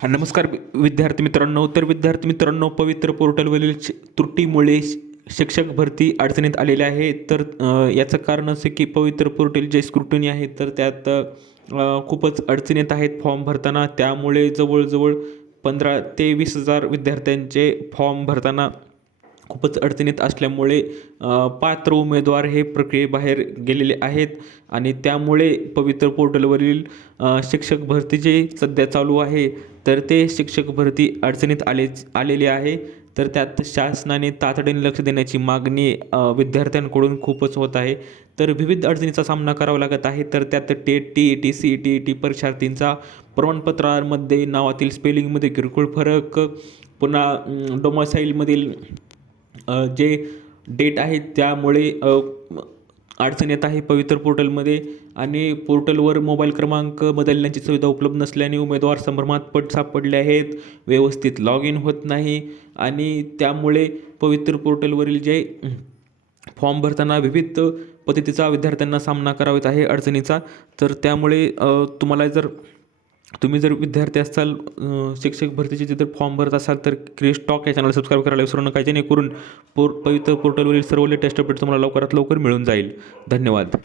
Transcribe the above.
नमस्कार विद्यार्थी मित्रांनो. तर विद्यार्थी मित्रांनो, पवित्र पोर्टलवरील त्रुटीमुळे शिक्षक भरती अडचणीत आलेले आहे. तर याचं कारण असं की पवित्र पोर्टल जे स्क्रुटनी आहे तर त्यात खूपच अडचणीत आहेत फॉर्म भरताना. त्यामुळे जवळजवळ 15 ते 20,000 विद्यार्थ्यांचे फॉर्म भरताना खूपच अडचणीत असल्यामुळे पात्र उमेदवार हे प्रक्रियेबाहेर गेलेले आहेत आणि त्यामुळे पवित्र पोर्टलवरील शिक्षक भरती जे सध्या चालू आहे तर ते शिक्षक भरती अडचणीत आलेली आहे. तर त्यात शासनाने तातडीने लक्ष देण्याची मागणी विद्यार्थ्यांकडून खूपच होत आहे. तर विविध अडचणीचा सामना करावा लागत आहे. तर त्यात टेट, TET, CET परीक्षार्थींचा प्रमाणपत्रांमध्ये नावातील स्पेलिंगमध्ये किरकोळ फरक, पुन्हा डोमासाईलमधील जे डेट आहेत त्यामुळे अडचण येत आहे पवित्र पोर्टलमध्ये. आणि पोर्टलवर मोबाईल क्रमांक बदलण्याची सुविधा उपलब्ध नसल्याने उमेदवार संभ्रमात सापडले आहेत. व्यवस्थित लॉग इन होत नाही आणि त्यामुळे पवित्र पोर्टलवरील जे फॉर्म भरताना विविध पद्धतीचा विद्यार्थ्यांना सामना करावा येत आहे अडचणीचा. तर त्यामुळे तुम्ही जर विद्यार्थी असाल, शिक्षक भरतीचे जर फॉर्म भरत असाल तर क्रिएट टॉक या चॅनल सबस्क्राईब करायला विसरू नका, जेणेकरून पवित्र पोर्टलवरील सर्व लेटेस्ट अपडेट तुम्हाला लवकरात लवकर मिळून जाईल. धन्यवाद.